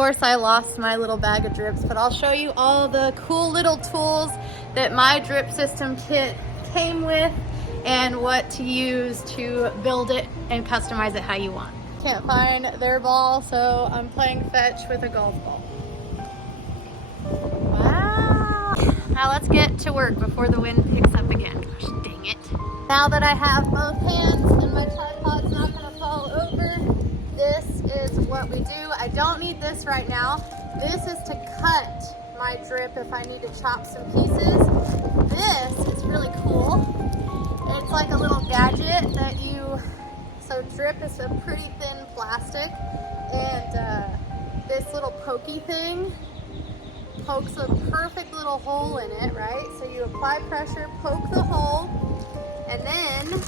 course I lost my little bag of drips, but I'll show you all the cool little tools that my drip system kit came with and what to use to build it and customize it how you want. Can't find their ball, so I'm playing fetch with a golf ball. Wow. Now let's get to work before the wind picks up again. Gosh dang it. Now that I have both hands and my tripod's not gonna fall over, this is what we do. I don't need this right now. This is to cut my drip if I need to chop some pieces. This is really cool. It's like a little gadget that so drip is a pretty thin plastic, and this little pokey thing pokes a perfect little hole in it, right? So you apply pressure, poke the hole, and then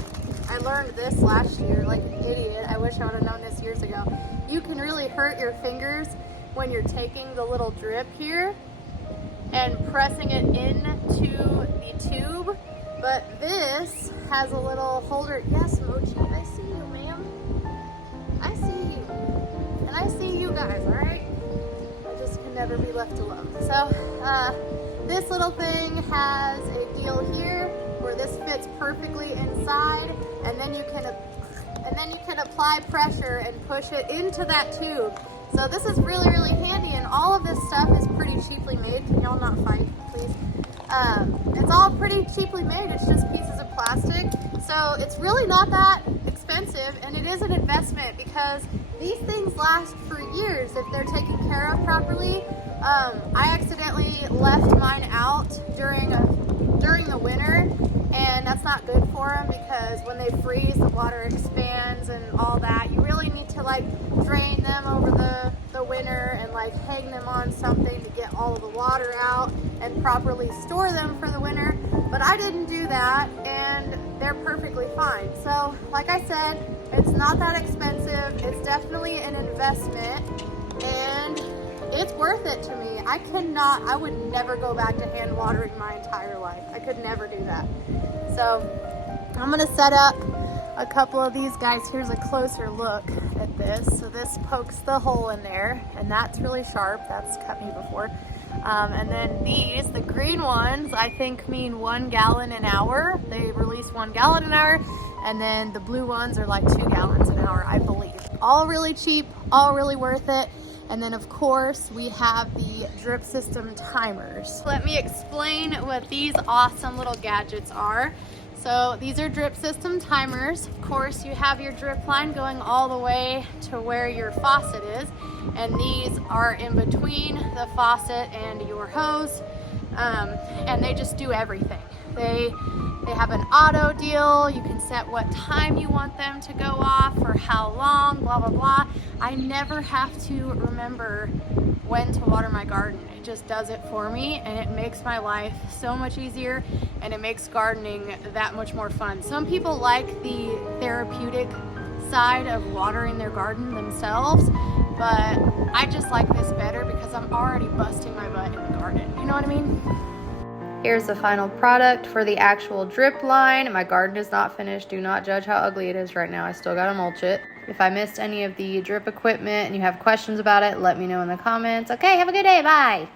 I learned this last year like an idiot. I wish I would have known this years ago. You can really hurt your fingers when you're taking the little drip here and pressing it into the tube. But this has a little holder. Yes, Mochi, I see you, ma'am. I see you. And I see you guys, all right? I just can never be left alone. So this little thing has a deal here where this fits perfectly inside, and then you can apply pressure and push it into that tube. So this is really, really handy, and all of this stuff is pretty cheaply made. Can y'all not fight, please? It's all pretty cheaply made. It's just pieces of plastic. So it's really not that expensive, and it is an investment because these things last for years if they're taken care of properly. I accidentally left mine out during the winter, and that's not good for them because when they freeze, the water expands and all that. You really need to like drain them over the winter and like hang them on something to get all of the water out and properly store them for the winter. But I didn't do that, and they're perfectly fine. So like I said, it's not that expensive. It's definitely an investment, and it's worth it to me. I would never go back to hand watering my entire life. I could never do that. So I'm gonna set up a couple of these guys. Here's a closer look at this. So this pokes the hole in there, and that's really sharp. That's cut me before. And then these, the green ones, I think mean 1 gallon an hour. They release 1 gallon an hour. And then the blue ones are like 2 gallons an hour, I believe. All really cheap, all really worth it. And then of course we have the drip system timers. Let me explain what these awesome little gadgets are. So these are drip system timers. Of course you have your drip line going all the way to where your faucet is. And these are in between the faucet and your hose. And they just do everything. They have an auto deal. You can set what time you want them to go off or how long, blah, blah, blah. I never have to remember when to water my garden. It just does it for me, and it makes my life so much easier, and it makes gardening that much more fun. Some people like the therapeutic side of watering their garden themselves, but I just like this better because I'm already busting my butt in the garden. You know what I mean? Here's the final product for the actual drip line. My garden is not finished. Do not judge how ugly it is right now. I still gotta mulch it. If I missed any of the drip equipment and you have questions about it, let me know in the comments. Okay, have a good day. Bye.